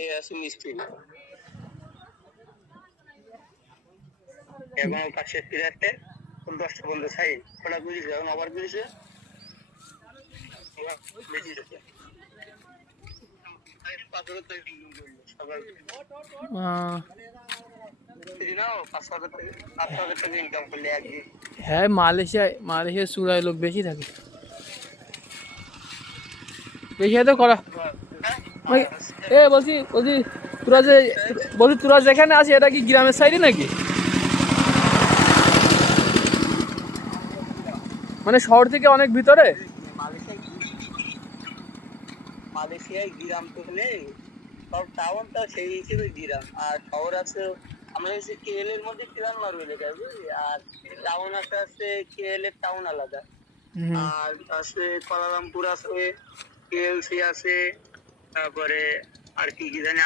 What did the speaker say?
এই আছে মিষ্টি এবং পাশে ফিরাতে 10টা বন্ধু খাই ওটা বুঝিস এখন আবার বুঝিস বেশি দিতে হ্যাঁ মালয়েশিয়ায় চুরাই লোক বেশি থাকে বেশি তো করা বলছি তোরা যেখানে আছিস এটা কি গ্রামের সাইডে নাকি মানে শহর থেকে অনেক ভিতরে মালয়েশিয়ায় গ্রাম তো নেই সব টাউনটা সেই হিসেবে গ্রাম আর শহর আছে আমাদের হচ্ছে কেএল এর মধ্যে গ্রাম মারু এলাকায় বুঝলি আর টাউন আছে কেএল এর টাউন আলাদা আর আছে কুয়ালালামপুর আছে কেএলসি আছে তারপরে আর কি কি জানি